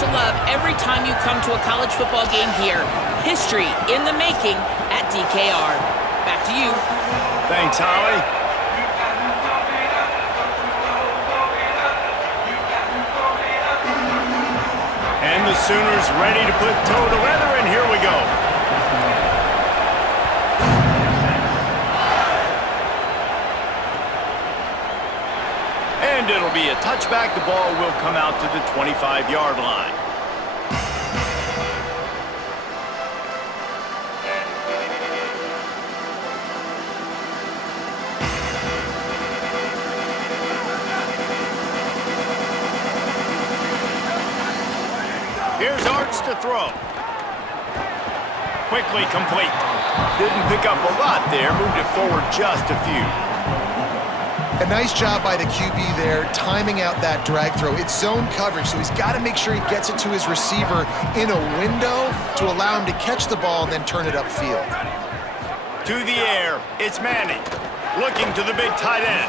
to love every time you come to a college football game here. History in the making at DKR. Back to you. Thanks, Holly. And the Sooners ready to put toe to leather, and here we go. And it'll be a touchback. The ball will come out to the 25-yard line. Here's Arts to throw. Quickly complete. Didn't pick up a lot there. Moved it forward just a few. A nice job by the QB there, timing out that drag throw. It's zone coverage, so he's got to make sure he gets it to his receiver in a window to allow him to catch the ball and then turn it upfield. To the air, it's Manning. Looking to the big tight end.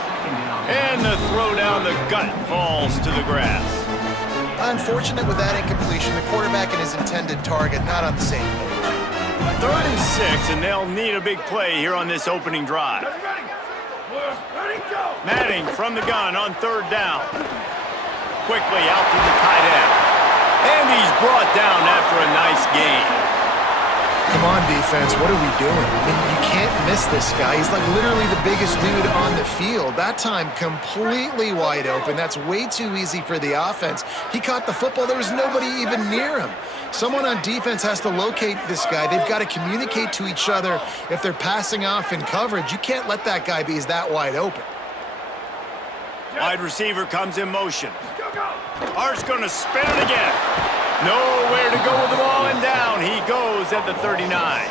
And the throw down the gut falls to the grass. Unfortunate with that incompletion. The quarterback and his intended target not on the same page. 3rd and 6, and they'll need a big play here on this opening drive. Manning from the gun on 3rd down. Quickly out to the tight end. And he's brought down after a nice gain. Come on, defense, what are we doing? I mean, you can't miss this guy. He's like literally the biggest dude on the field. That time, completely wide open. That's way too easy for the offense. He caught the football. There was nobody even near him. Someone on defense has to locate this guy. They've got to communicate to each other if they're passing off in coverage. You can't let that guy be that wide open. Wide receiver comes in motion. Art's going to spin it again. Nowhere to go with the ball, and down he goes at the 39.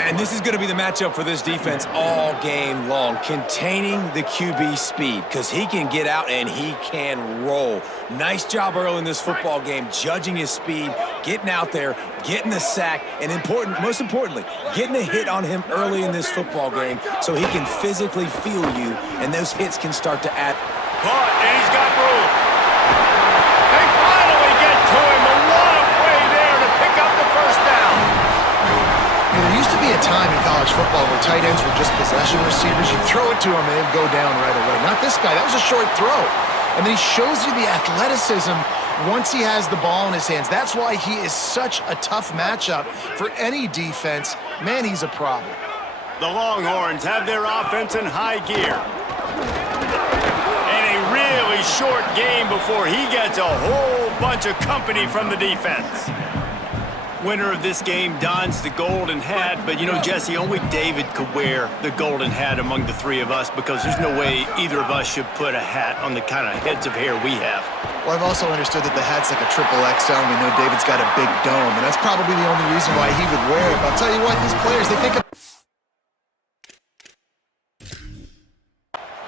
And this is going to be the matchup for this defense all game long, containing the QB speed, because he can get out and he can roll. Nice job early in this football game, judging his speed, getting out there, getting the sack, and most importantly, getting a hit on him early in this football game so he can physically feel you, and those hits can start to add. Caught, and he's got room. They finally get to him. A long play there to pick up the first down. There used to be a time in college football where tight ends were just possession receivers. You throw it to him and they'd go down right away. Not this guy. That was a short throw. And then he shows you the athleticism once he has the ball in his hands. That's why he is such a tough matchup for any defense. Man, he's a problem. The Longhorns have their offense in high gear. And a really short game before he gets a whole bunch of company from the defense. Winner of this game dons the golden hat, but you know, Jesse, only David could wear the golden hat among the three of us because there's no way either of us should put a hat on the kind of heads of hair we have. Well, I've also understood that the hat's like a triple XL, and we know David's got a big dome, and that's probably the only reason why he would wear it. But I'll tell you what, these players, they think of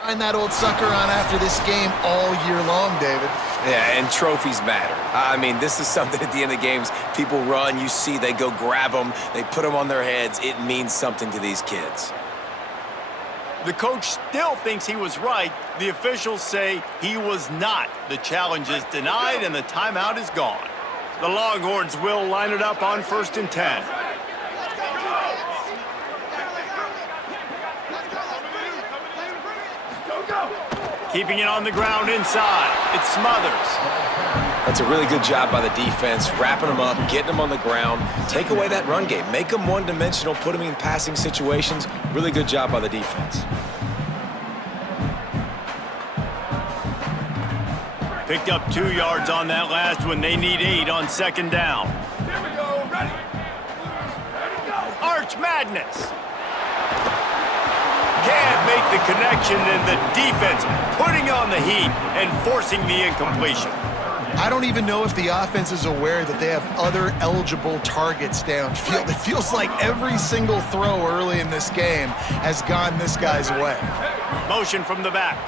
trying that old sucker on after this game all year long, David. Yeah, and trophies matter. I mean, this is something at the end of the games. People run, you see, they go grab them, they put them on their heads. It means something to these kids. The coach still thinks he was right. The officials say he was not. The challenge is denied, and the timeout is gone. The Longhorns will line it up on 1st and 10. Keeping it on the ground inside. It's Smothers. That's a really good job by the defense, wrapping them up, getting them on the ground. Take away that run game. Make them one-dimensional, put them in passing situations. Really good job by the defense. Picked up 2 yards on that last one. They need 8 on 2nd down. Here we go. Ready? Arch Madness. Can't make the connection, and the defense putting on the heat and forcing the incompletion. I don't even know if the offense is aware that they have other eligible targets downfield. It feels like every single throw early in this game has gone this guy's way. Motion from the back.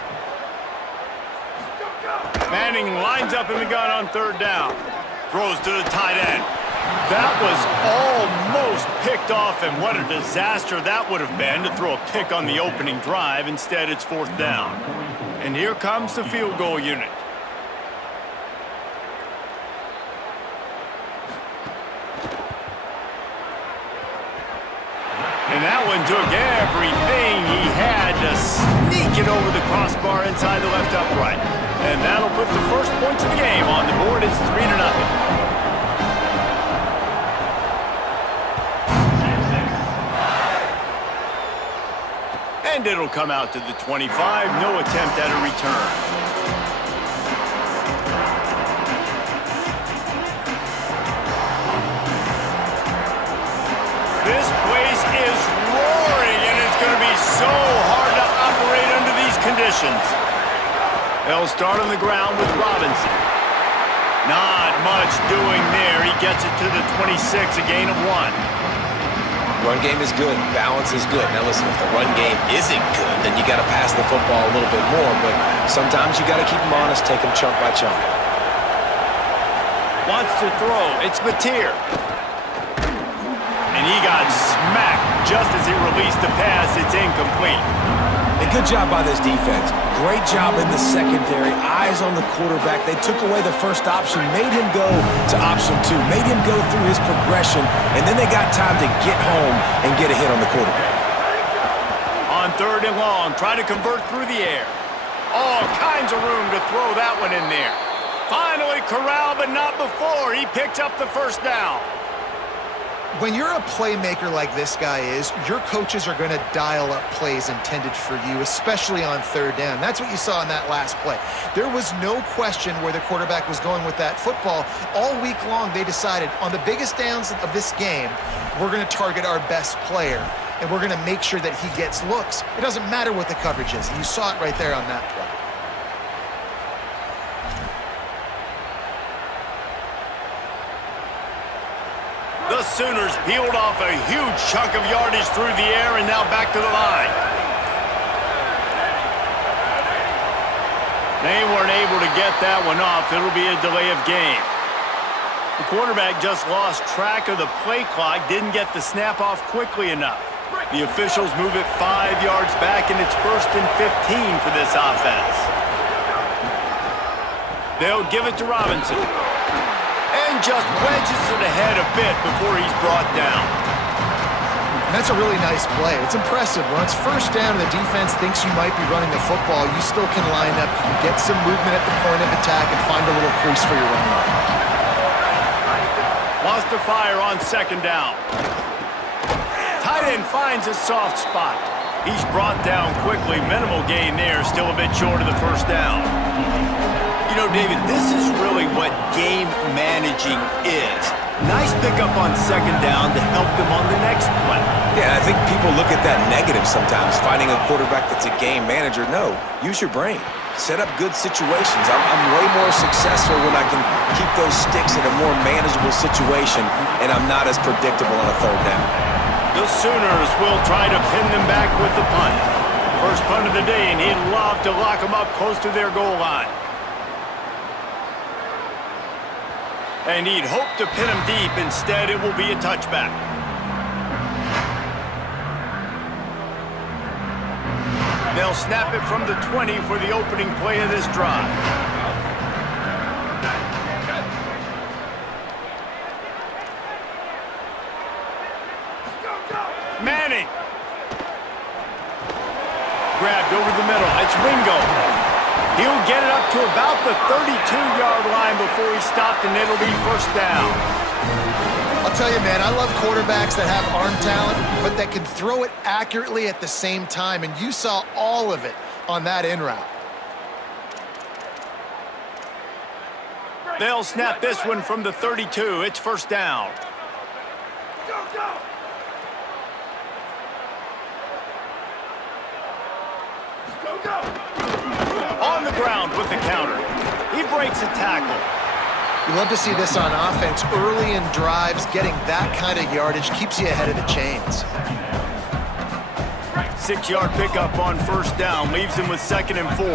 Manning lines up in the gun on 3rd down. Throws to the tight end. That was almost picked off, and what a disaster that would have been to throw a pick on the opening drive. Instead, it's 4th down. And here comes the field goal unit. And that one took everything he had to sneak it over the crossbar inside the left upright. And that'll put the first points of the game on the board. It's 3-0. And it'll come out to the 25. No attempt at a return. This place is roaring, and it's going to be so hard to operate under these conditions. They'll start on the ground with Robinson. Not much doing there. He gets it to the 26, a gain of 1. Run game is good. Balance is good. Now listen, if the run game isn't good, then you got to pass the football a little bit more. But sometimes you got to keep them honest, take them chunk by chunk. Wants to throw. It's Mateer. And he got smacked just as he released the pass. It's incomplete. A good job by this defense. Great job in the secondary. Eyes on the quarterback. They took away the first option, made him go to option 2, made him go through his progression, and then they got time to get home and get a hit on the quarterback. On 3rd and long, try to convert through the air. All kinds of room to throw that one in there. Finally corralled, but not before. He picked up the first down. When you're a playmaker like this guy is, your coaches are going to dial up plays intended for you, especially on 3rd down. That's what you saw in that last play. There was no question where the quarterback was going with that football. All week long, they decided on the biggest downs of this game, we're going to target our best player, and we're going to make sure that he gets looks. It doesn't matter what the coverage is. And you saw it right there on that play. The Sooners peeled off a huge chunk of yardage through the air and now back to the line. They weren't able to get that one off. It'll be a delay of game. The quarterback just lost track of the play clock, didn't get the snap off quickly enough. The officials move it 5 yards back, and it's 1st and 15 for this offense. They'll give it to Robinson. And just wedges it ahead a bit before he's brought down. And that's a really nice play. It's impressive. When it's 1st down and the defense thinks you might be running the football, you still can line up, get some movement at the point of attack, and find a little crease for your run line. Wants to fire on 2nd down. Tight end finds a soft spot. He's brought down quickly. Minimal gain there, still a bit short of the 1st down. You know, David, this is really what game managing is. Nice pickup on 2nd down to help them on the next play. Yeah, I think people look at that negative sometimes, finding a quarterback that's a game manager. No, use your brain. Set up good situations. I'm way more successful when I can keep those sticks in a more manageable situation, and I'm not as predictable on a 3rd down. The Sooners will try to pin them back with the punt. First punt of the day, and he'd love to lock them up close to their goal line. And he'd hope to pin him deep. Instead, it will be a touchback. They'll snap it from the 20 for the opening play of this drive. Manning. Grabbed over the middle. It's Wingo. He'll get it up to about the 32-yard line before he's stopped, and it'll be 1st down. I'll tell you, man, I love quarterbacks that have arm talent, but that can throw it accurately at the same time, and you saw all of it on that in route. They'll snap this one from the 32. It's 1st down. On the ground with the counter. He breaks a tackle. You love to see this on offense. Early in drives, getting that kind of yardage keeps you ahead of the chains. 6-yard pickup on 1st down. Leaves him with 2nd and 4.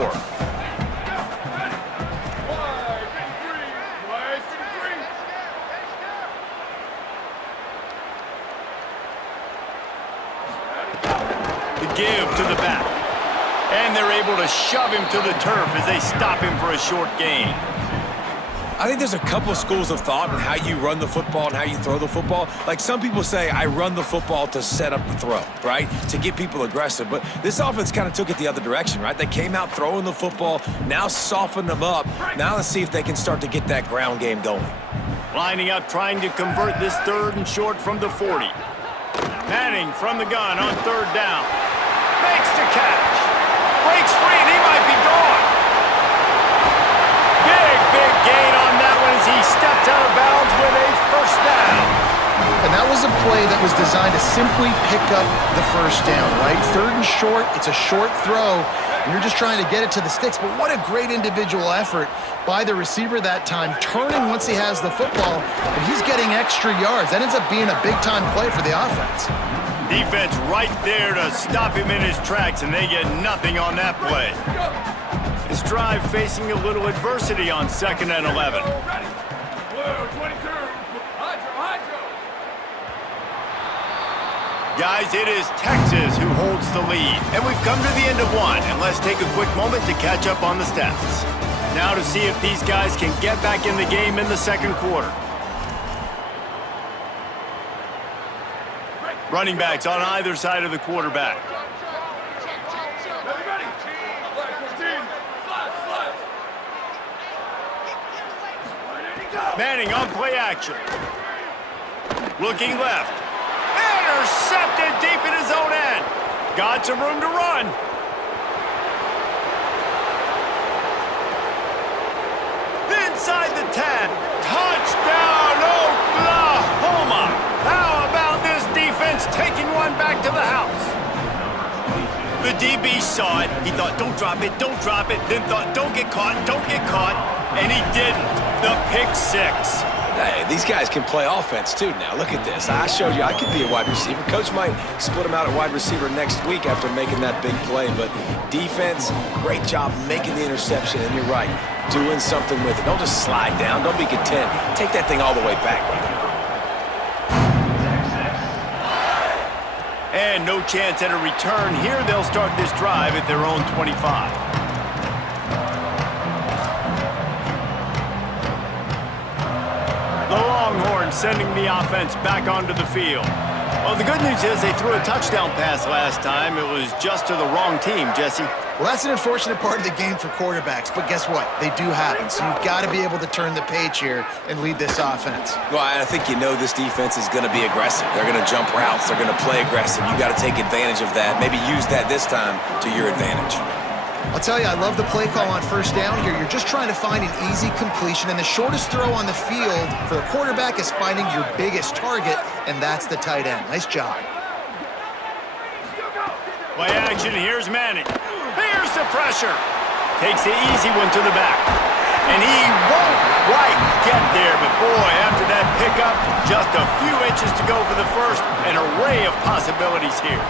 The give to the back. And they're able to shove him to the turf as they stop him for a short gain. I think there's a couple schools of thought on how you run the football and how you throw the football. Like some people say, I run the football to set up the throw, right? To get people aggressive. But this offense kind of took it the other direction, right? They came out throwing the football, now softened them up. Now let's see if they can start to get that ground game going. Lining up, trying to convert this 3rd and short from the 40. Manning from the gun on 3rd down. Makes the catch. Breaks free, and he might be gone. Big gain on that one as he steps out of bounds with a 1st down. And that was a play that was designed to simply pick up the 1st down, right? 3rd and short, it's a short throw, and you're just trying to get it to the sticks. But what a great individual effort by the receiver that time, turning once he has the football, and he's getting extra yards. That ends up being a big-time play for the offense. Defense right there to stop him in his tracks, and they get nothing on that play. This drive facing a little adversity on 2nd and 11. Guys, it is Texas who holds the lead, and we've come to the end of one, and let's take a quick moment to catch up on the stats. Now to see if these guys can get back in the game in the 2nd quarter. Running backs on either side of the quarterback. Manning on play action. Looking left. Intercepted deep in his own end. Got some room to run. Inside the 10. Touchdown, Oklahoma. How about this defense taking one back to the house? The DB saw it. He thought, don't drop it, don't drop it. Then thought, don't get caught, don't get caught. And he didn't. The pick 6. Hey, these guys can play offense too now. Look at this. I showed you I could be a wide receiver. Coach might split him out at wide receiver next week after making that big play. But defense, great job making the interception. And you're right, doing something with it. Don't just slide down. Don't be content. Take that thing all the way back, brother. And no chance at a return here. They'll start this drive at their own 25. The Longhorns sending the offense back onto the field. Well, the good news is they threw a touchdown pass last time. It was just to the wrong team, Jesse. Well, that's an unfortunate part of the game for quarterbacks, but guess what? They do happen, so you've got to be able to turn the page here and lead this offense. Well, I think you know this defense is going to be aggressive. They're going to jump routes. They're going to play aggressive. You got to take advantage of that. Maybe use that this time to your advantage. I'll tell you, I love the play call on 1st down here. You're just trying to find an easy completion, and the shortest throw on the field for the quarterback is finding your biggest target, and that's the tight end. Nice job. Play action, here's Manning. Here's the pressure. Takes the easy one to the back. And he won't quite get there, but boy, after that pickup, just a few inches to go for the first. An array of possibilities here.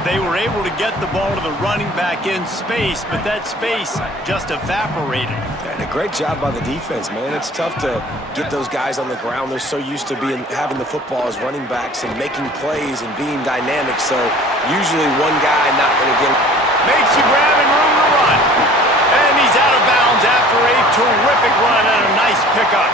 They were able to get the ball to the running back in space, but that space just evaporated. And a great job by the defense, man. It's tough to get those guys on the ground. They're so used to having the football as running backs and making plays and being dynamic. So usually one guy not going to get it. Makes you grab and room to run. And he's out of bounds after a terrific run and a nice pickup.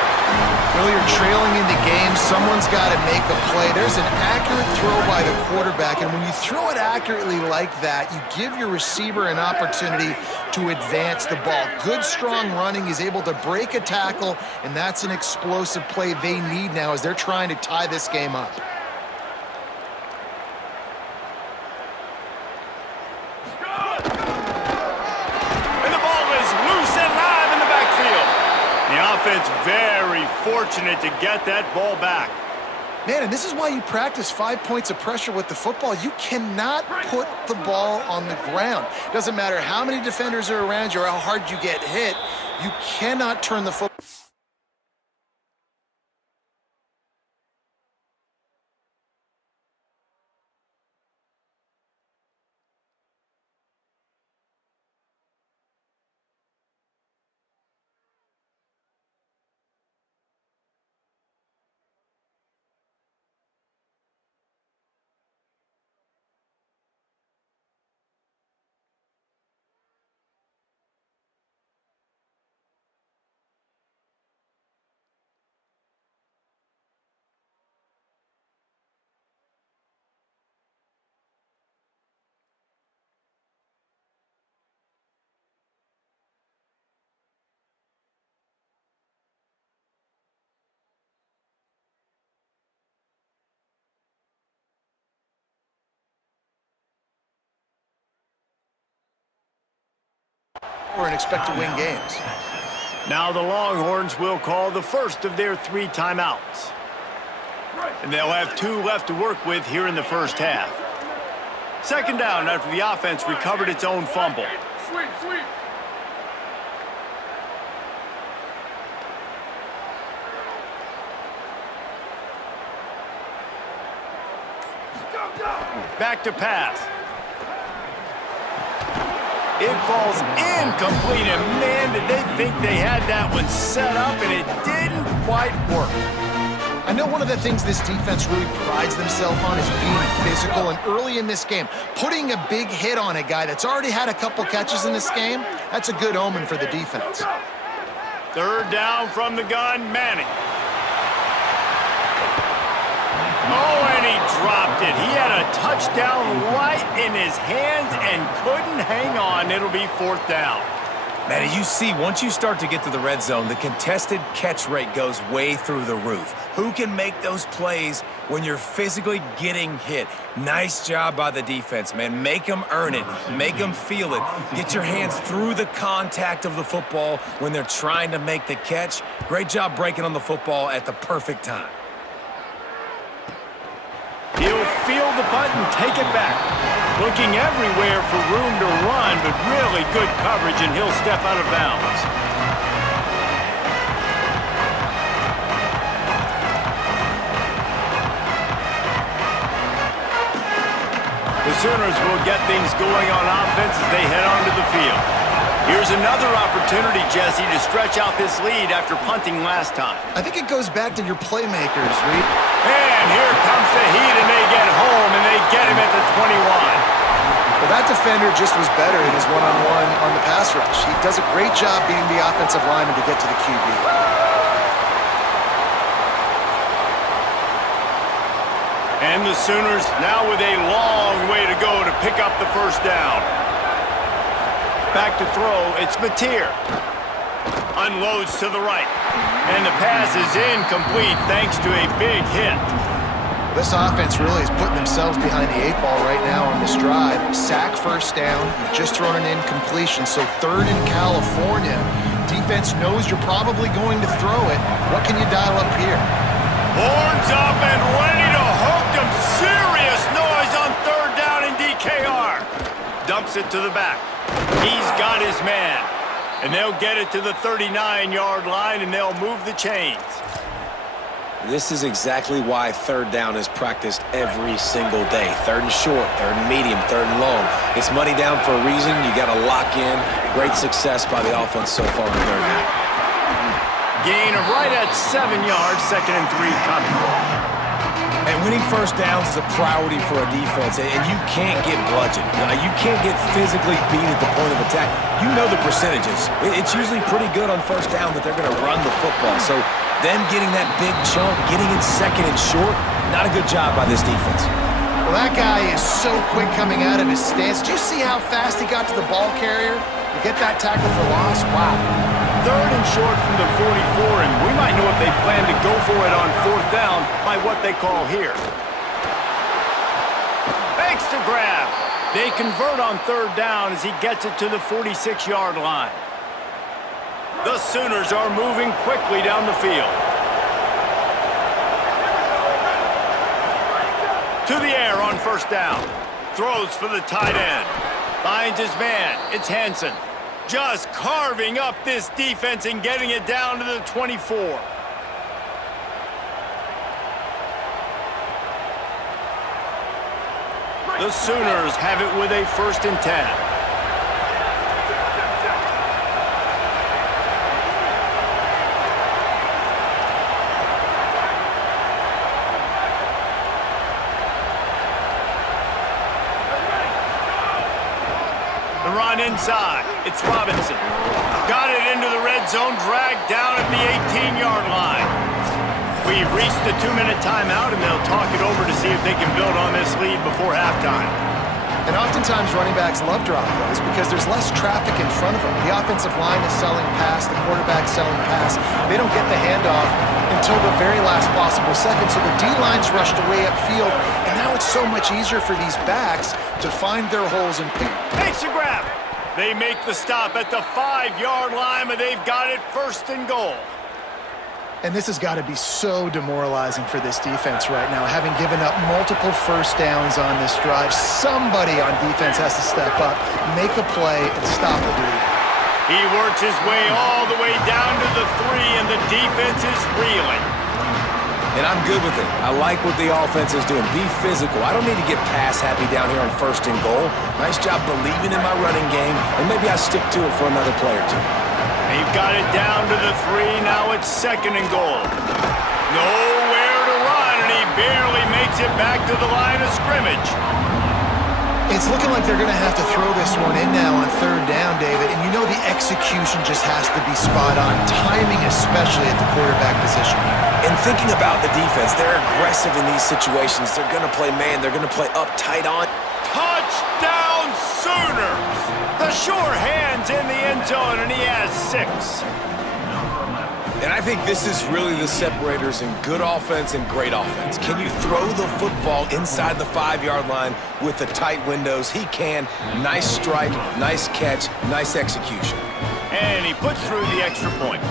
Really, you're trailing in the game. Someone's got to make a play. There's an accurate throw by the quarterback, and when you throw it accurately like that, you give your receiver an opportunity to advance the ball. Good, strong running. He's able to break a tackle, and that's an explosive play they need now as they're trying to tie this game up. Offense very fortunate to get that ball back. Man, and this is why you practice 5 points of pressure with the football. You cannot put the ball on the ground. Doesn't matter how many defenders are around you or how hard you get hit. You cannot turn the football. and expect to win games. Now the Longhorns will call the first of their 3 timeouts. And they'll have 2 left to work with here in the first half. Second down after the offense recovered its own fumble. Sweep. Back to pass. It falls incomplete, and man, did they think they had that one set up, and it didn't quite work. I know one of the things this defense really prides themselves on is being physical, and early in this game, putting a big hit on a guy that's already had a couple catches in this game, that's a good omen for the defense. Third down from the gun, Manning. Oh, and he dropped it. He had a touchdown right in his hands and couldn't hang on. It'll be 4th down. Man, as you see, once you start to get to the red zone, the contested catch rate goes way through the roof. Who can make those plays when you're physically getting hit? Nice job by the defense, man. Make them earn it. Make them feel it. Get your hands through the contact of the football when they're trying to make the catch. Great job breaking on the football at the perfect time. He'll field the punt and take it back. Looking everywhere for room to run, but really good coverage, and he'll step out of bounds. The Sooners will get things going on offense as they head onto the field. Here's another opportunity, Jesse, to stretch out this lead after punting last time. I think it goes back to your playmakers, Reed. And here comes the heat, and they get home, and they get him at the 21. Well, that defender just was better in his one-on-one on the pass rush. He does a great job being the offensive lineman to get to the QB. And the Sooners now with a long way to go to pick up the first down. Back to throw, it's Mateer. Unloads to the right. And the pass is incomplete thanks to a big hit. This offense really is putting themselves behind the 8 ball right now on this drive. Sack first down. You've just thrown an incompletion, so 3rd in California. Defense knows you're probably going to throw it. What can you dial up here? Horns up and ready to hook them. Serious noise on 3rd down in DKR. Dumps it to the back. He's got his man. And they'll get it to the 39-yard line, and they'll move the chains. This is exactly why 3rd down is practiced every single day. 3rd and short, 3rd and medium, 3rd and long. It's money down for a reason. You got to lock in. Great success by the offense so far in 3rd down. Gain of right at 7 yards, 2nd and 3 coming. And winning first downs is a priority for a defense, and you can't get bludgeoned. You can't get physically beat at the point of attack. You know the percentages. It's usually pretty good on first down that they're going to run the football. So them getting that big chunk, getting it 2nd and short, not a good job by this defense. Well, that guy is so quick coming out of his stance. Do you see how fast he got to the ball carrier? To get that tackle for loss? Wow. 3rd and short from the 44, and we might know if they plan to go for it on 4th down by what they call here. Thanks to grab. They convert on 3rd down as he gets it to the 46-yard line. The Sooners are moving quickly down the field. To the air on 1st down. Throws for the tight end. Finds his man. It's Hansen. Just carving up this defense and getting it down to the 24. The Sooners have it with a 1st and 10. The run inside. It's Robinson. Got it into the red zone, dragged down at the 18-yard line. We've reached the 2-minute timeout, and they'll talk it over to see if they can build on this lead before halftime. And oftentimes running backs love drop plays because there's less traffic in front of them. The offensive line is selling pass, the quarterback's selling pass. They don't get the handoff until the very last possible second, so the D-line's rushed away upfield, and now it's so much easier for these backs to find their holes and pick. Takes a grab. They make the stop at the 5-yard line, and they've got it 1st and goal. And this has got to be so demoralizing for this defense right now, having given up multiple first downs on this drive. Somebody on defense has to step up, make a play, and stop the bleed. He works his way all the way down to the 3, and the defense is reeling. And I'm good with it. I like what the offense is doing. Be physical. I don't need to get pass happy down here on 1st and goal. Nice job believing in my running game, and maybe I stick to it for another play or two. They've got it down to the 3. Now it's 2nd and goal. Nowhere to run, and he barely makes it back to the line of scrimmage. It's looking like they're going to have to throw this one in now on 3rd down, David. And you know the execution just has to be spot on, timing especially at the quarterback position. And thinking about the defense, they're aggressive in these situations. They're going to play man. They're going to play up tight on. Touchdown Sooners! The sure hand's in the end zone, and he has 6. And I think this is really the separators in good offense and great offense. Can you throw the football inside the 5-yard line with the tight windows? He can. Nice strike, nice catch, nice execution. And he puts through the extra point.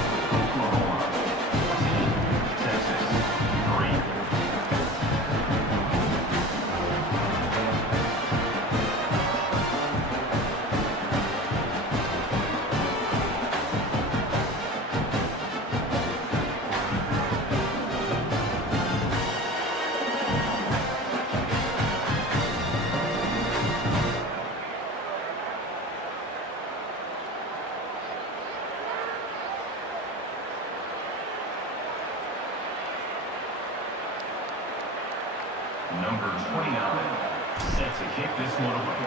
Number 29, set to kick this one away.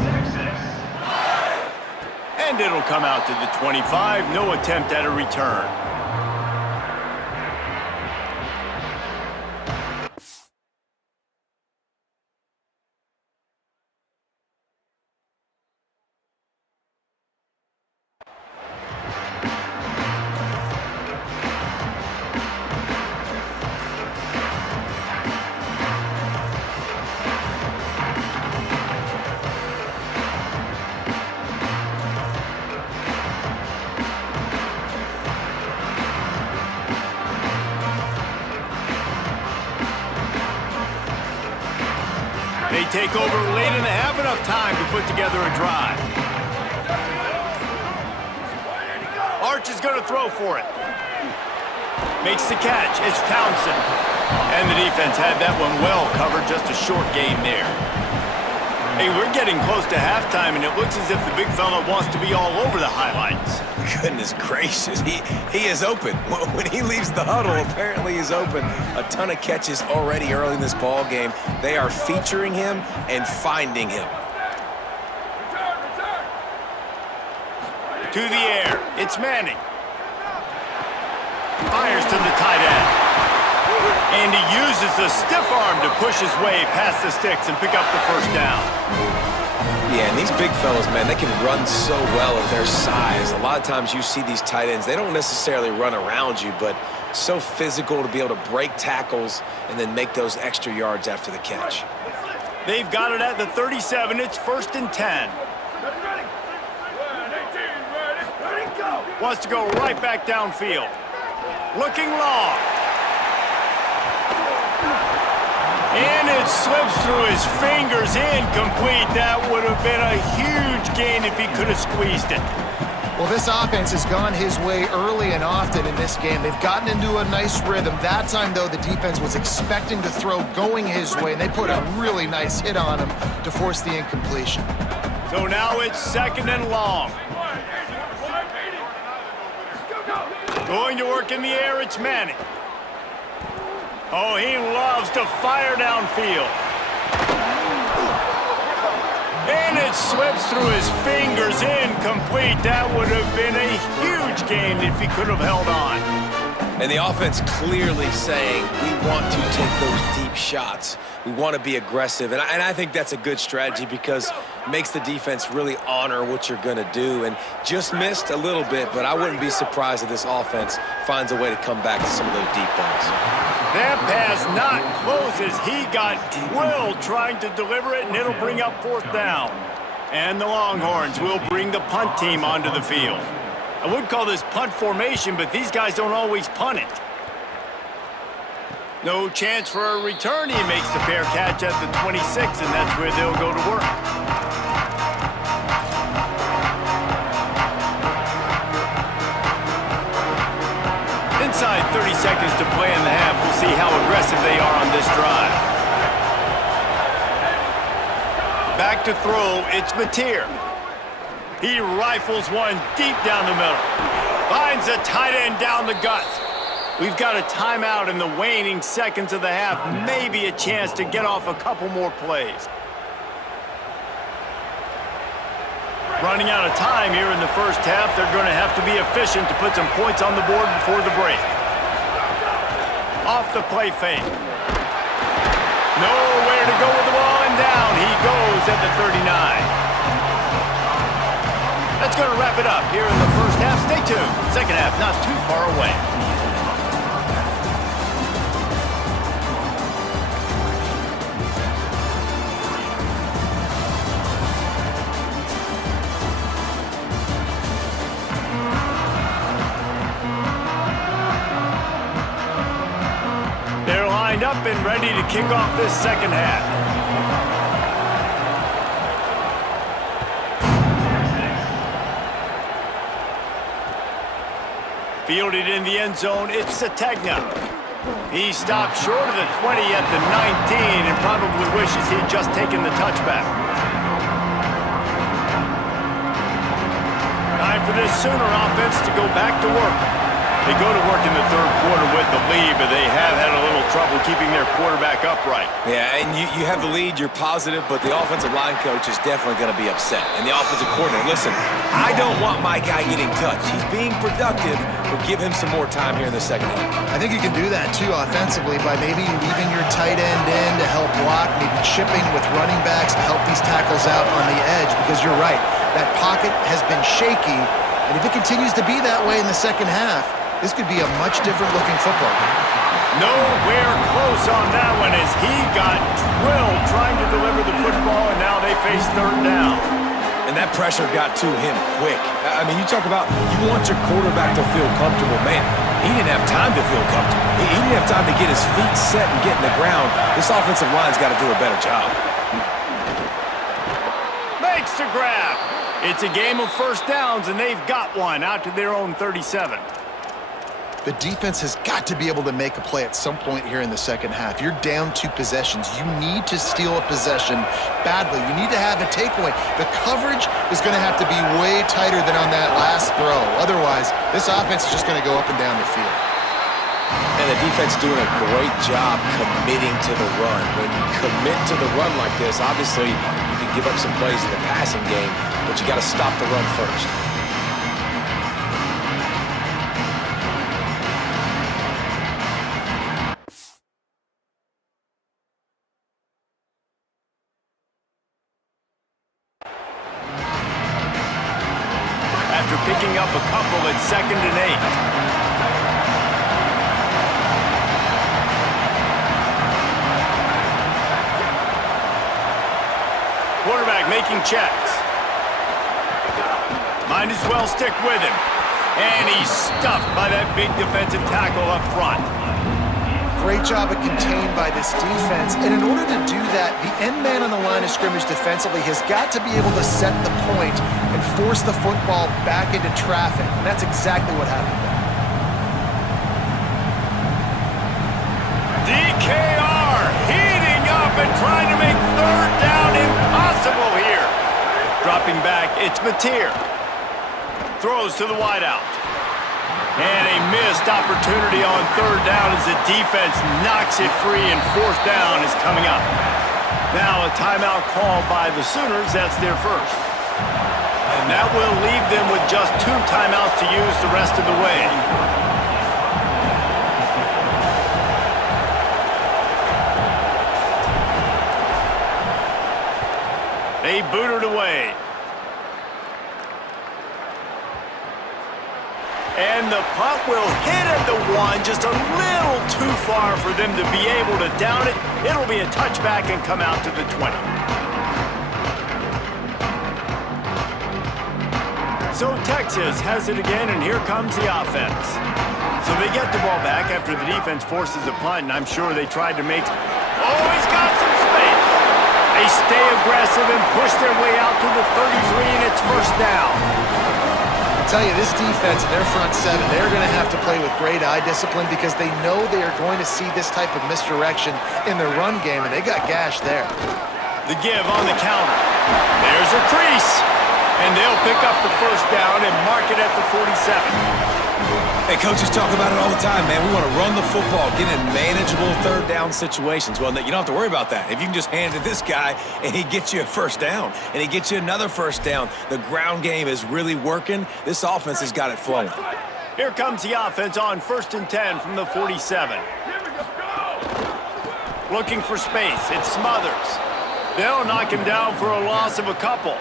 Texas. And it'll come out to the 25. No attempt at a return. They take over late in the half, enough time to put together a drive. Arch is going to throw for it. Makes the catch. It's Townsend. And the defense had that one well covered. Just a short gain there. Hey, we're getting close to halftime, and it looks as if the big fella wants to be all over the highlights. Goodness gracious, he is open. When he leaves the huddle, apparently he's open. A ton of catches already early in this ball game. They are featuring him and finding him. To the air, it's Manning. Fires to the tight end. And he uses the stiff arm to push his way past the sticks and pick up the 1st down. Yeah, and these big fellas, man, they can run so well at their size. A lot of times you see these tight ends, they don't necessarily run around you, but so physical to be able to break tackles and then make those extra yards after the catch. They've got it at the 37. It's 1st and 10. Wants to go right back downfield. Looking long. And it slips through his fingers, incomplete. That would have been a huge gain if he could have squeezed it. Well, this offense has gone his way early and often in this game. They've gotten into a nice rhythm. That time, though, the defense was expecting to throw going his way, and they put a really nice hit on him to force the incompletion. So now it's 2nd and long. Going to work in the air, it's Manning. Oh, he loves to fire downfield. And it slips through his fingers, incomplete. That would have been a huge gain if he could have held on. And the offense clearly saying, we want to take those deep shots. We want to be aggressive. And I think that's a good strategy because makes the defense really honor what you're going to do. And just missed a little bit, but I wouldn't be surprised if this offense finds a way to come back to some of those deep balls. That pass not close as he got drilled trying to deliver it, and it'll bring up 4th down. And the Longhorns will bring the punt team onto the field. I would call this punt formation, but these guys don't always punt it. No chance for a return. He makes the fair catch at the 26, and that's where they'll go to work. Inside 30 seconds to play in the half. We'll see how aggressive they are on this drive. Back to throw, it's Mateer. He rifles one deep down the middle. Finds a tight end down the gut. We've got a timeout in the waning seconds of the half. Maybe a chance to get off a couple more plays. Running out of time here in the first half. They're going to have to be efficient to put some points on the board before the break. Off the play fake. Nowhere to go with the ball, and down he goes at the 39. That's going to wrap it up here in the first half. Stay tuned. Second half not too far away. They're lined up and ready to kick off this second half. Fielded in the end zone, it's Sategna. He stopped short of the 20 at the 19 and probably wishes he'd just taken the touchback. Time for this Sooner offense to go back to work. They go to work in the third quarter with the lead, but they have had a little trouble keeping their quarterback upright. Yeah, and you have the lead, you're positive, but the offensive line coach is definitely going to be upset. And the offensive coordinator, listen, I don't want my guy getting touched. He's being productive, but give him some more time here in the second half. I think you can do that, too, offensively, by maybe leaving your tight end in to help block, maybe chipping with running backs to help these tackles out on the edge, because you're right, that pocket has been shaky, and if it continues to be that way in the second half, this could be a much different-looking football game. Nowhere close on that one as he got drilled trying to deliver the football, and now they face third down. And that pressure got to him quick. I mean, you talk about you want your quarterback to feel comfortable. Man, he didn't have time to feel comfortable. He didn't have time to get his feet set and get in the ground. This offensive line's got to do a better job. Makes the grab. It's a game of first downs, and they've got one out to their own 37. The defense has got to be able to make a play at some point here in the second half. You're down 2 possessions. You need to steal a possession badly. You need to have a takeaway. The coverage is going to have to be way tighter than on that last throw. Otherwise, this offense is just going to go up and down the field. And the defense doing a great job committing to the run. When you commit to the run like this, obviously you can give up some plays in the passing game, but you got to stop the run first. After picking up a couple at 2nd and 8. Quarterback making checks. Might as well stick with him. And he's stuffed by that big defensive tackle up front. Great job of contained by this defense. And in order to do that, the end man on the line of scrimmage defensively has got to be able to set the point and force the football back into traffic. And that's exactly what happened there. DKR heating up and trying to make third down impossible here. Dropping back, it's Mateer. Throws to the wideout. And a missed opportunity on third down as the defense knocks it free, and fourth down is coming up. Now a timeout called by the Sooners. That's their first. And that will leave them with just 2 timeouts to use the rest of the way. They booted away. And the punt will hit at the 1, just a little too far for them to be able to down it. It'll be a touchback and come out to the 20. So Texas has it again, and here comes the offense. So they get the ball back after the defense forces a punt, and I'm sure they tried to make... Oh, he's got some space. They stay aggressive and push their way out to the 33, and it's first down. I'll tell you, this defense and their front seven, they're going to have to play with great eye discipline because they know they are going to see this type of misdirection in their run game, and they got gashed there. The give on the counter. There's a crease, and they'll pick up the first down and mark it at the 47. Hey, coaches talk about it all the time, man. We want to run the football, get in manageable third down situations. Well, you don't have to worry about that. If you can just hand it to this guy and he gets you a first down and he gets you another first down, the ground game is really working. This offense has got it flowing. Here comes the offense on 1st and 10 from the 47. Looking for space. It's Smothers. They'll knock him down for a loss of a couple.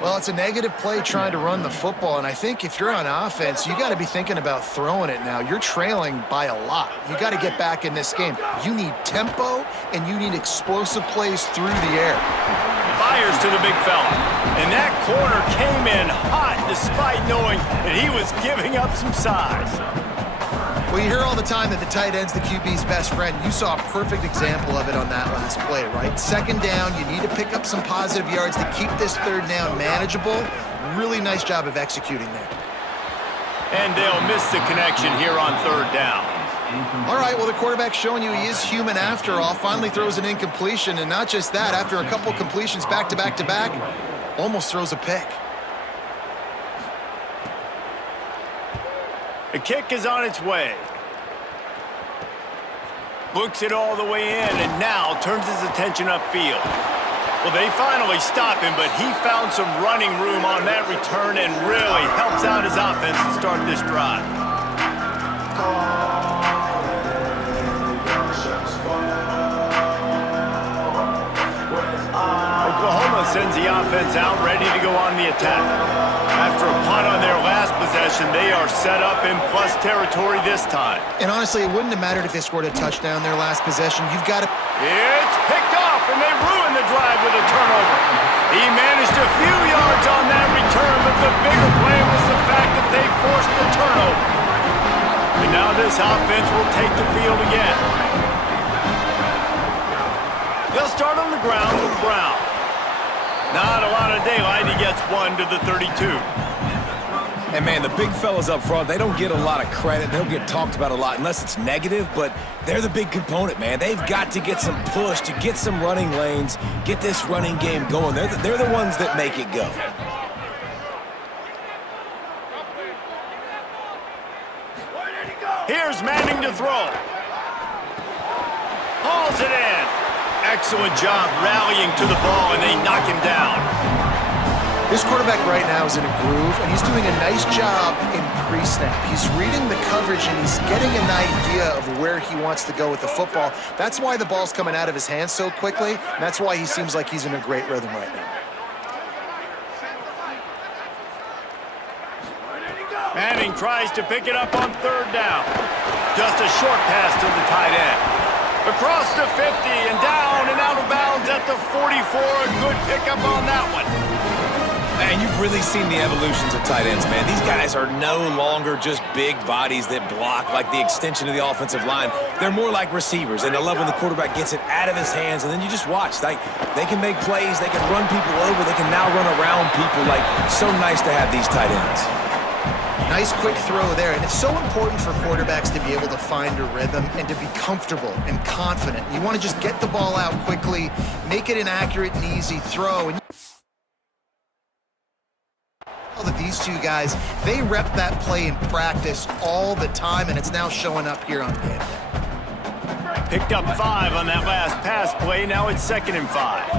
Well, it's a negative play trying to run the football, and I think if you're on offense, you got to be thinking about throwing it now. You're trailing by a lot. You got to get back in this game. You need tempo, and you need explosive plays through the air. Fires to the big fella, and that corner came in hot despite knowing that he was giving up some size. Well, you hear all the time that the tight end's the QB's best friend. You saw a perfect example of it on that last play, right? Second down, you need to pick up some positive yards to keep this third down manageable. Really nice job of executing there. And they'll miss the connection here on third down. All right, well, the quarterback's showing you he is human after all. Finally throws an incompletion, and not just that, after a couple completions back-to-back-to-back, almost throws a pick. The kick is on its way. Looks it all the way in and now turns his attention upfield. Well, they finally stop him, but he found some running room on that return and really helps out his offense to start this drive. Oklahoma sends the offense out ready to go on the attack. After a punt on their last possession, they are set up in plus territory this time. And honestly, it wouldn't have mattered if they scored a touchdown their last possession. You've got to... It's picked off, and they ruin the drive with a turnover. He managed a few yards on that return, but the bigger play was the fact that they forced the turnover. And now this offense will take the field again. They'll start on the ground with Brown. Not a lot of daylight. He gets one to the 32. And, man, the big fellas up front, they don't get a lot of credit. They don't get talked about a lot unless it's negative, but they're the big component, man. They've got to get some push, to get some running lanes, get this running game going. They're the ones that make it go. Here's Manning to throw. Hauls it in. Excellent job rallying to the ball, and they knock him down. This quarterback right now is in a groove, and he's doing a nice job in pre-snap. He's reading the coverage, and he's getting an idea of where he wants to go with the football. That's why the ball's coming out of his hands so quickly, and that's why he seems like he's in a great rhythm right now. Manning tries to pick it up on third down. Just a short pass to the tight end. Across the 50 and down and out of bounds at the 44. A good pickup on that one. Man, you've really seen the evolutions of tight ends, man. These guys are no longer just big bodies that block like the extension of the offensive line. They're more like receivers, and I love when the quarterback gets it out of his hands, and then you just watch. They can make plays. They can run people over. They can now run around people. Like, so nice to have these tight ends. Nice quick throw there, and it's so important for quarterbacks to be able to find a rhythm and to be comfortable and confident. You want to just get the ball out quickly, make it an accurate and easy throw. And that these two guys, they rep that play in practice all the time, and it's now showing up here on game day. Picked up 5 on that last pass play. Now it's 2nd and 5.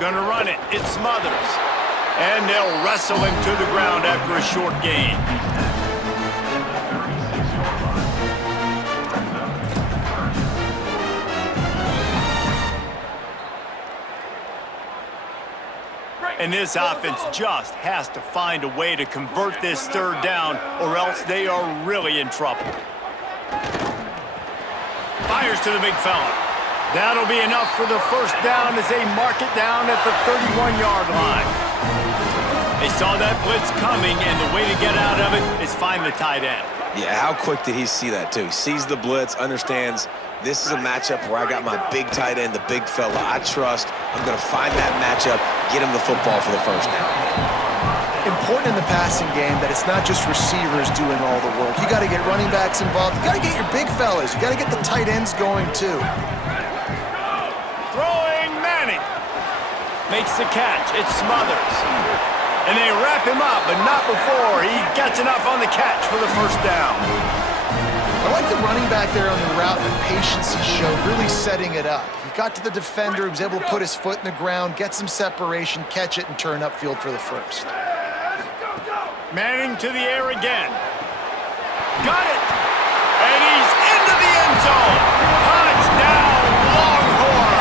Gonna run it. It's Smothers. And they'll wrestle him to the ground after a short gain. And this offense just has to find a way to convert this third down, or else they are really in trouble. Fires to the big fella. That'll be enough for the first down as they mark it down at the 31-yard line. They saw that blitz coming, and the way to get out of it is find the tight end. Yeah, how quick did he see that, too? He sees the blitz, understands this is a matchup where I got my big tight end, the big fella I trust. I'm going to find that matchup, get him the football for the first down. Important in the passing game that it's not just receivers doing all the work. You got to get running backs involved. You got to get your big fellas. You got to get the tight ends going, too. Throwing Manning. Makes the catch. It smothers. And they wrap him up, but not before he gets enough on the catch for the first down. I like the running back there on the route and the patience he showed, really setting it up. He got to the defender, he was able to put his foot in the ground, get some separation, catch it, and turn upfield for the first. Manning to the air again. Got it! And he's into the end zone! Touchdown, Longhorn!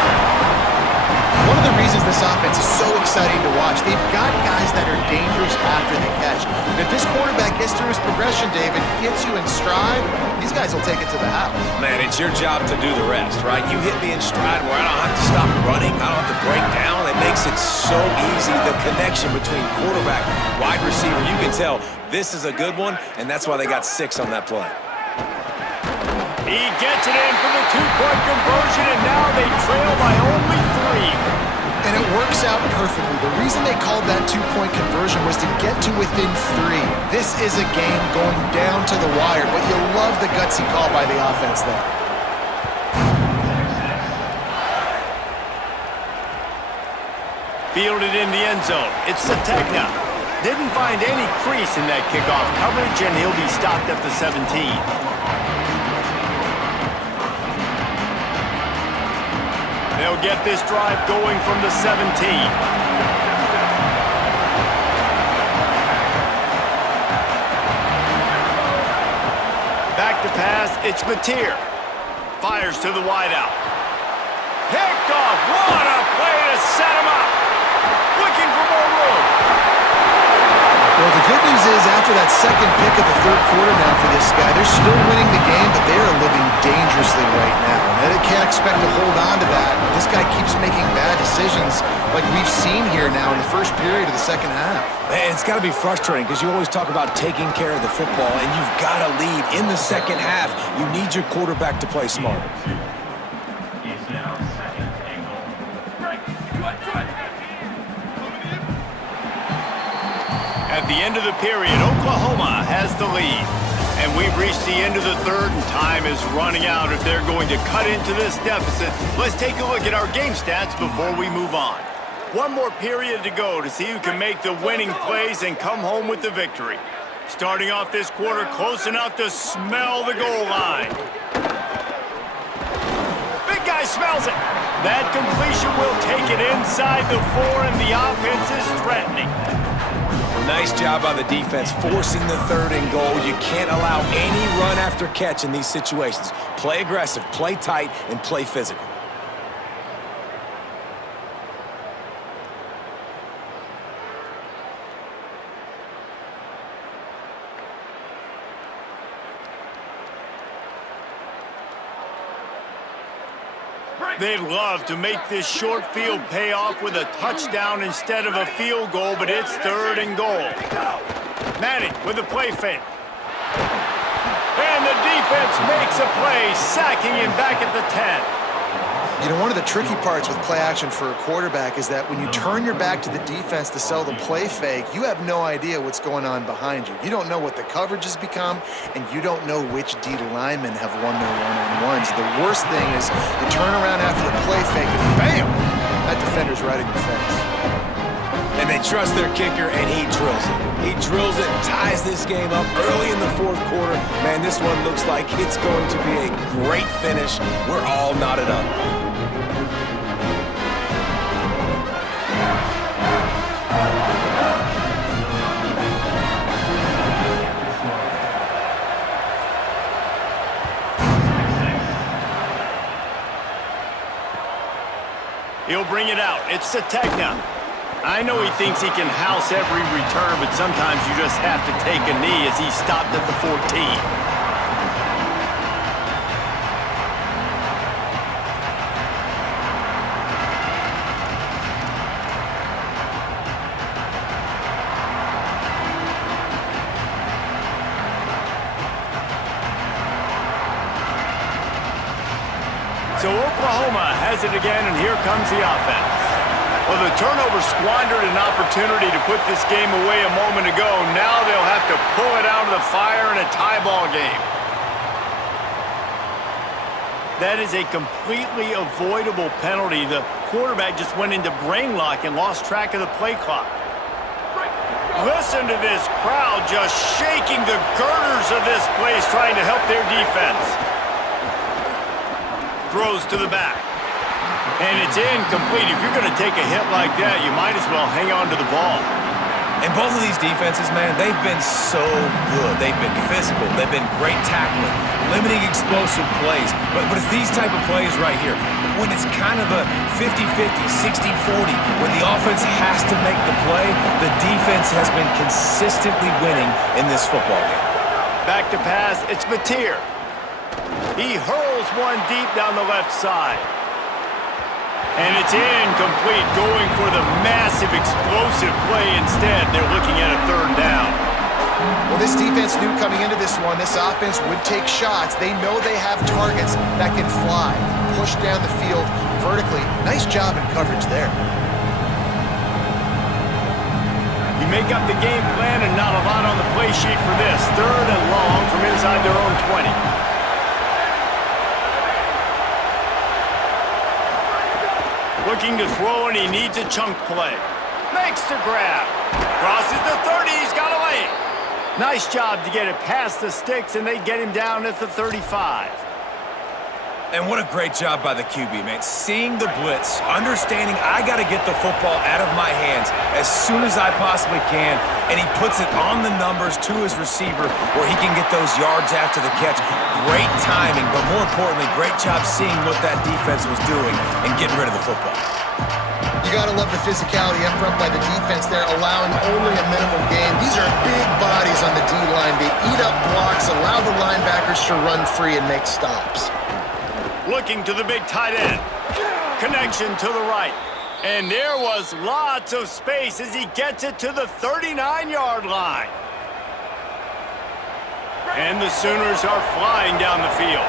One of the reasons this offense is so exciting to watch, they've got guys that are dangerous after the catch. And if this quarterback gets through his progression, David, gets you in stride, these guys will take it to the house. Man, it's your job to do the rest, right? You hit me in stride where I don't have to stop running, I don't have to break down. It makes it so easy, the connection between quarterback, wide receiver. You can tell this is a good one, and that's why they got 6 on that play. He gets it in for the 2-point conversion, and now they trail by only 3. And it works out perfectly. The reason they called that 2-point conversion was to get to within 3. This is a game going down to the wire, but you love the gutsy call by the offense there. Fielded in the end zone. It's Sategna. Didn't find any crease in that kickoff coverage, and he'll be stopped at the 17. They'll get this drive going from the 17. Back to pass, it's Mateer. Fires to the wideout. Picked off, what a play to set him up. Looking for more room. Well, the good news is after that second pick of the third quarter now for this guy, they're still winning the game, but they are living dangerously right now. And they can't expect to hold on to that. This guy keeps making bad decisions like we've seen here now in the first period of the second half. Man, it's got to be frustrating because you always talk about taking care of the football, and you've got to lead in the second half. You need your quarterback to play smarter. Is now second and goal. At the end of the period, Oklahoma has the lead. And we've reached the end of the third, and time is running out if they're going to cut into this deficit. Let's take a look at our game stats before we move on. One more period to go to see who can make the winning plays and come home with the victory. Starting off this quarter close enough to smell the goal line. Big guy smells it. That completion will take it inside the 4, and the offense is threatening. Nice job by the defense, forcing the 3rd and goal. You can't allow any run after catch in these situations. Play aggressive, play tight, and play physical. They'd love to make this short field pay off with a touchdown instead of a field goal, but it's 3rd and goal. Manning with a play fake. And the defense makes a play, sacking him back at the 10. You know, one of the tricky parts with play action for a quarterback is that when you turn your back to the defense to sell the play fake, you have no idea what's going on behind you. You don't know what the coverage has become, and you don't know which D linemen have won their one-on-ones. The worst thing is you turn around after the play fake, and bam! That defender's right in your face. And they trust their kicker, and he drills it. He drills it, ties this game up early in the 4th quarter. Man, this one looks like it's going to be a great finish. We're all knotted up. He'll bring it out. It's Sategna. I know he thinks he can house every return, but sometimes you just have to take a knee as he stopped at the 14. So Oklahoma has it again, and here comes the offense. Well, the turnover squandered an opportunity to put this game away a moment ago. Now they'll have to pull it out of the fire in a tie ball game. That is a completely avoidable penalty. The quarterback just went into brain lock and lost track of the play clock. Listen to this crowd just shaking the girders of this place, trying to help their defense. Throws to the back. And it's incomplete. If you're going to take a hit like that, you might as well hang on to the ball. And both of these defenses, man, they've been so good. They've been physical. They've been great tackling, limiting explosive plays. But it's these type of plays right here, when it's kind of a 50-50, 60-40, when the offense has to make the play, the defense has been consistently winning in this football game. Back to pass, it's Mateer. He hurls one deep down the left side. And it's incomplete, going for the massive explosive play instead. They're looking at a third down. Well, this defense knew coming into this one, this offense would take shots. They know they have targets that can fly, push down the field vertically. Nice job in coverage there. You make up the game plan and not a lot on the play sheet for this. Third and long from inside their own 20. Looking to throw, and he needs a chunk play. Makes the grab. Crosses the 30. He's got a lane. Nice job to get it past the sticks, and they get him down at the 35. And what a great job by the QB, man. Seeing the blitz, understanding I got to get the football out of my hands as soon as I possibly can, and he puts it on the numbers to his receiver where he can get those yards after the catch. Great timing, but more importantly, great job seeing what that defense was doing and getting rid of the football. You got to love the physicality up front by the defense there, allowing only a minimal gain. These are big bodies on the D-line. They eat up blocks, allow the linebackers to run free and make stops. Looking to the big tight end. Connection to the right. And there was lots of space as he gets it to the 39-yard line. And the Sooners are flying down the field.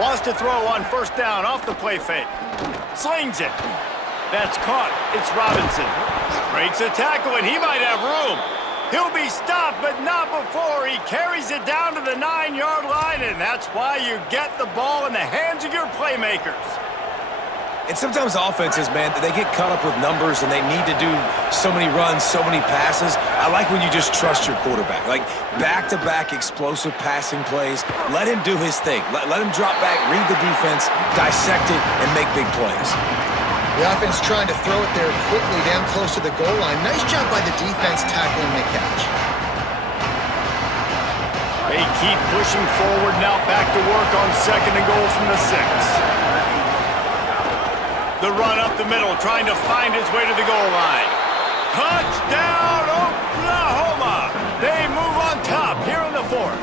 Wants to throw on first down off the play fake. Slings it. That's caught. It's Robinson. Breaks a tackle, and he might have room. He'll be stopped, but not before he carries it down to the 9-yard line, and that's why you get the ball in the hands of your playmakers. And sometimes offenses, man, they get caught up with numbers and they need to do so many runs, so many passes. I like when you just trust your quarterback. Like back-to-back explosive passing plays. Let him do his thing. Let him drop back, read the defense, dissect it, and make big plays. The offense trying to throw it there quickly down close to the goal line. Nice job by the defense tackling the catch. They keep pushing forward now, back to work on second and goal from the 6. The run up the middle, trying to find his way to the goal line. Touchdown, Oklahoma! They move on top here in the 4th.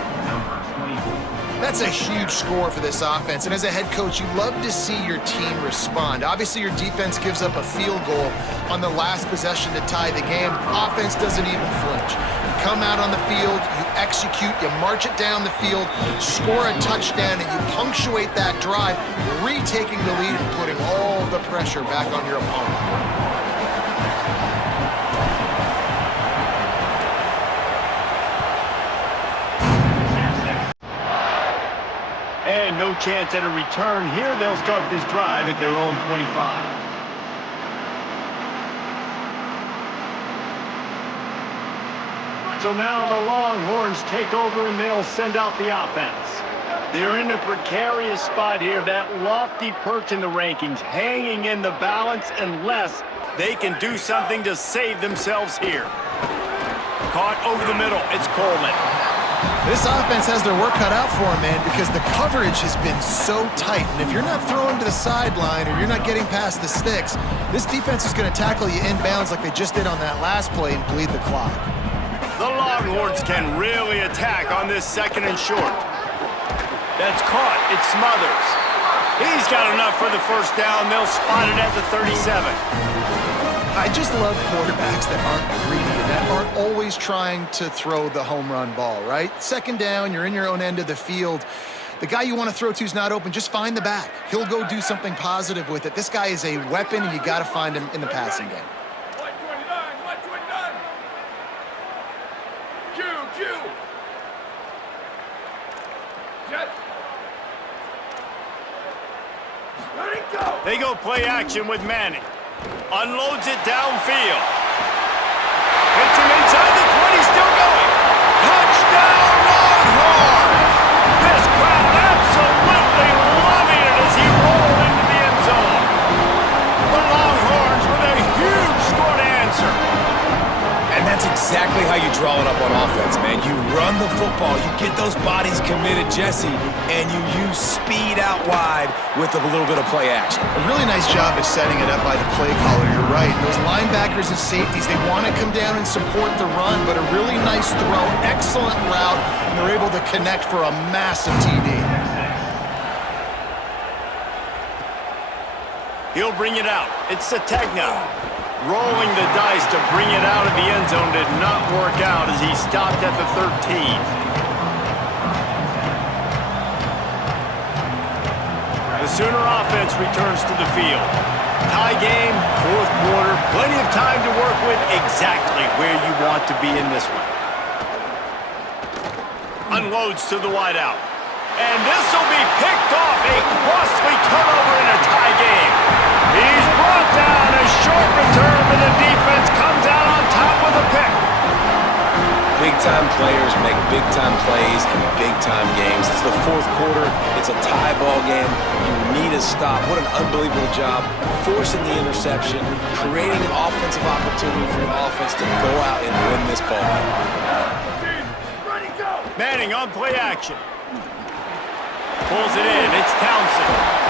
That's a huge score for this offense, and as a head coach, you love to see your team respond. Obviously, your defense gives up a field goal on the last possession to tie the game. Offense doesn't even flinch. You come out on the field, you execute, you march it down the field, score a touchdown, and you punctuate that drive, retaking the lead and putting all the pressure back on your opponent. And no chance at a return here. They'll start this drive at their own 25. So now the Longhorns take over and they'll send out the offense. They're in a precarious spot here. That lofty perch in the rankings hanging in the balance unless they can do something to save themselves here. Caught over the middle. It's Coleman. This offense has their work cut out for them, man, because the coverage has been so tight. And if you're not throwing to the sideline or you're not getting past the sticks, this defense is going to tackle you inbounds like they just did on that last play and bleed the clock. The Longhorns can really attack on this 2nd and short. That's caught. It Smothers. He's got enough for the first down. They'll spot it at the 37. I just love quarterbacks that aren't greedy and that aren't always trying to throw the home run ball, right? 2nd down, you're in your own end of the field. The guy you want to throw to is not open. Just find the back. He'll go do something positive with it. This guy is a weapon, and you got to find him in the passing game. 129. Q. Jet. Let it go. They go play action with Manning. Unloads it downfield. Hits him inside the 20, still going. Touchdown, Longhorns! This crowd absolutely loving it as he rolled into the end zone. The Longhorns with a huge score to answer. And that's exactly how you draw it up on offense, man. You run the football, you get those bodies committed, Jesse, and you use speed out wide with a little bit of play action. A really nice job of setting it up by the play caller. You're right. Those linebackers and safeties, they want to come down and support the run, but a really nice throw, excellent route, and they're able to connect for a massive TD. He'll bring it out. It's Sategna. Rolling the dice to bring it out of the end zone did not work out as he stopped at the 13. The Sooner offense returns to the field. Tie game, 4th quarter, plenty of time to work with, exactly where you want to be in this one. Unloads to the wideout. And this will be picked off, a costly turnover in a tie game. He's brought down, a short return, but the defense comes out on top with a pick. Big-time players make big-time plays in big-time games. It's the 4th quarter. It's a tie ball game. You need a stop. What an unbelievable job forcing the interception, creating an offensive opportunity for your offense to go out and win this ball game. Manning on play action. Pulls it in. It's Townsend.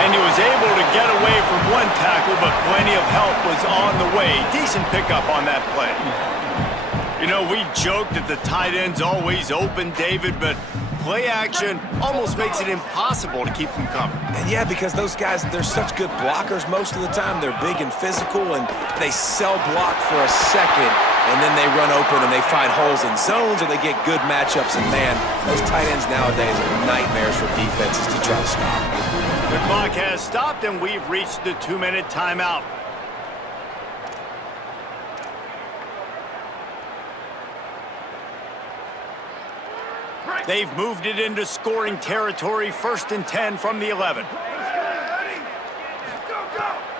And he was able to get away from one tackle, but plenty of help was on the way. Decent pickup on that play. You know, we joked that the tight end's always open, David, but play action almost makes it impossible to keep them covered. And yeah, because those guys, they're such good blockers most of the time. They're big and physical, and they sell block for a second, and then they run open and they find holes in zones, or they get good matchups. And man, those tight ends nowadays are nightmares for defenses to try to stop. The clock has stopped, and we've reached the 2-minute timeout. They've moved it into scoring territory, 1st and 10 from the 11.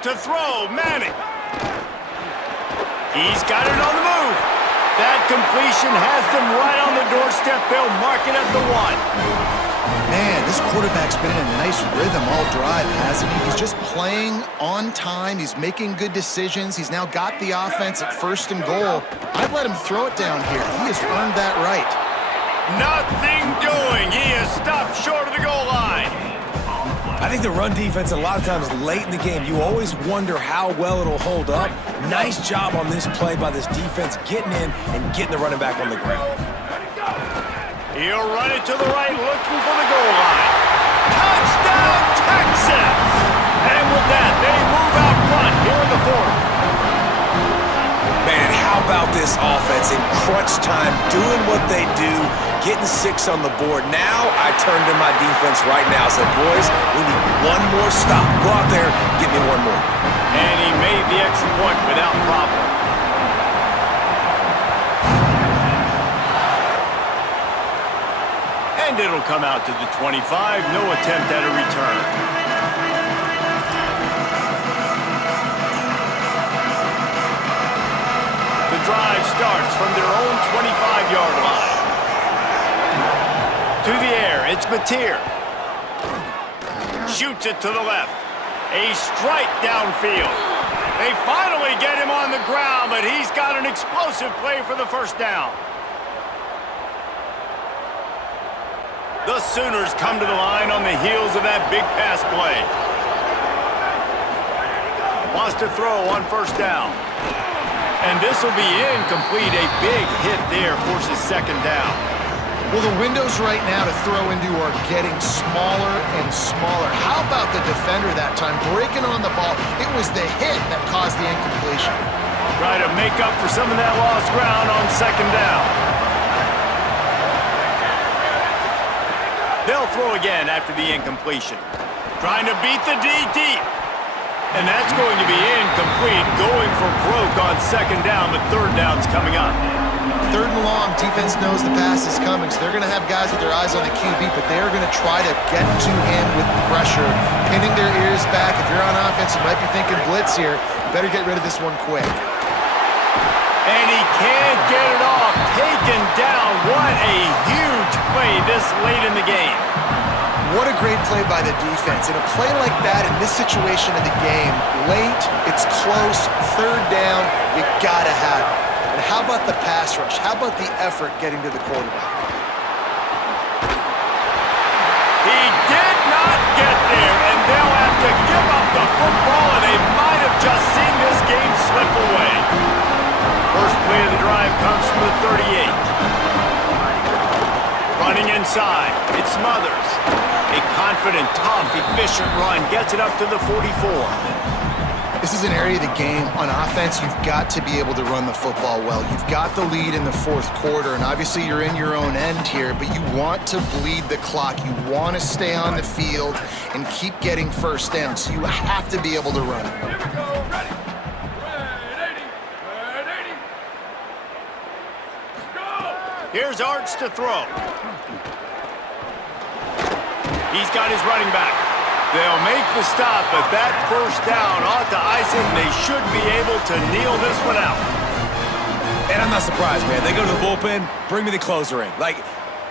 To throw, Manning. He's got it on the move. That completion has them right on the doorstep. They'll mark it at the 1. Man, this quarterback's been in a nice rhythm all drive, hasn't he? He's just playing on time. He's making good decisions. He's now got the offense at 1st and goal. I'd let him throw it down here. He has earned that right. Nothing doing. He is stopped short of the goal line. I think the run defense, a lot of times late in the game, you always wonder how well it'll hold up. Nice job on this play by this defense, getting in and getting the running back on the ground. He'll run it to the right, looking for the goal line. Touchdown, Texas! And with that, they move out front here in the 4th. Man, how about this offense in crunch time, doing what they do, getting 6 on the board. Now I turned to my defense right now. I said, boys, we need one more stop. Go out there, get me one more. And he made the extra point without problem. And it'll come out to the 25. No attempt at a return. The drive starts from their own 25-yard line. To the air, it's Mateer. Shoots it to the left. A strike downfield. They finally get him on the ground, but he's got an explosive play for the first down. The Sooners come to the line on the heels of that big pass play. Wants to throw on first down. And this will be incomplete. A big hit there forces second down. Well, the windows right now to throw into are getting smaller and smaller. How about the defender that time breaking on the ball? It was the hit that caused the incompletion. Try to make up for some of that lost ground on second down. They'll throw again after the incompletion. Trying to beat the D deep. And that's going to be incomplete, going for broke on second down, but third down's coming up. Third and long, defense knows the pass is coming, so they're going to have guys with their eyes on the QB, but they are going to try to get to him with pressure, pinning their ears back. If you're on offense, you might be thinking blitz here. You better get rid of this one quick. And he can't get it off. Taken down. What a huge play this late in the game. What a great play by the defense. In a play like that, in this situation of the game, late, it's close, third down, you gotta have it. And how about the pass rush? How about the effort getting to the quarterback? He did not get there, and they'll have to give up the football, and they might have just seen this game slip away. First play of the drive comes from the 38. Running inside, it's Smothers. A confident, tough, efficient run gets it up to the 44. This is an area of the game. On offense, you've got to be able to run the football well. You've got the lead in the fourth quarter, and obviously you're in your own end here, but you want to bleed the clock. You want to stay on the field and keep getting first down, so you have to be able to run it. Here's Arts to throw. He's got his running back. They'll make the stop, but that first down ought to ice him. They should be able to kneel this one out. And I'm not surprised, man. They go to the bullpen, bring me the closer in. Like,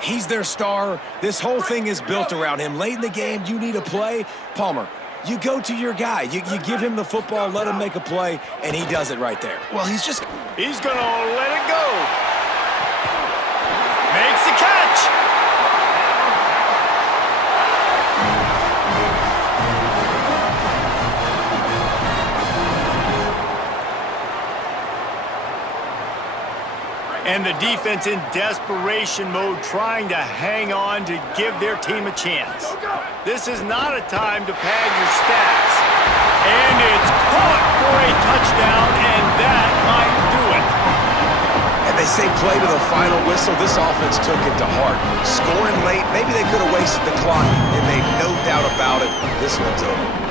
he's their star. This whole thing is built around him. Late in the game, you need a play. Palmer, you go to your guy. You give him the football, let him make a play, and he does it right there. Well, he's going to let it go. Makes the catch. And the defense in desperation mode, trying to hang on to give their team a chance. This is not a time to pad your stats. And it's caught for a touchdown, and that might do it. And they say play to the final whistle. This offense took it to heart. Scoring late, maybe they could have wasted the clock and made no doubt about it. This one's over.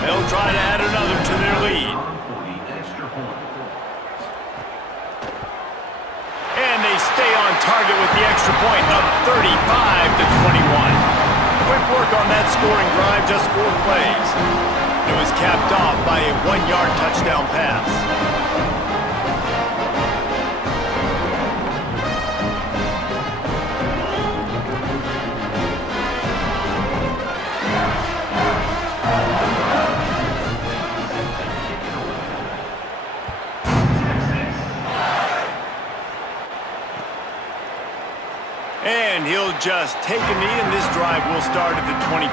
They'll try to add another to their lead. And they stay on target with the extra point, up 35-21. Quick work on that scoring drive, just 4 plays. It was capped off by a 1-yard touchdown pass. And he'll just take a knee, and this drive will start at the 25.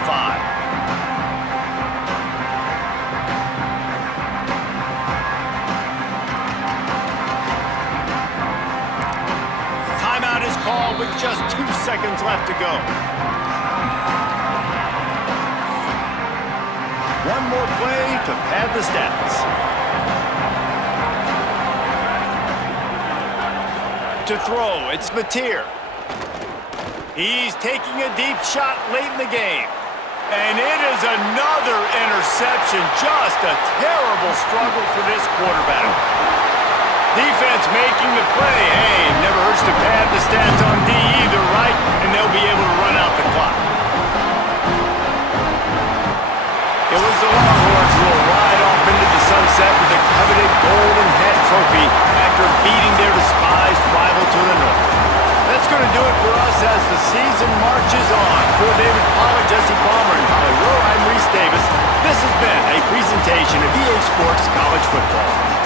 Timeout is called with just 2 seconds left to go. One more play to pad the stats. To throw, it's Mateer. He's taking a deep shot late in the game. And it is another interception. Just a terrible struggle for this quarterback. Defense making the play. Hey, never hurts to pad the stats on D either, right? And they'll be able to run out the clock. It was the Longhorns who will ride off into the sunset with the coveted Golden Head Trophy after beating their despised rival to the north. That's going to do it for us as the season marches on. For David Pollack, Jesse Palmer, and Holly Rowe, I'm Reese Davis. This has been a presentation of EA Sports College Football.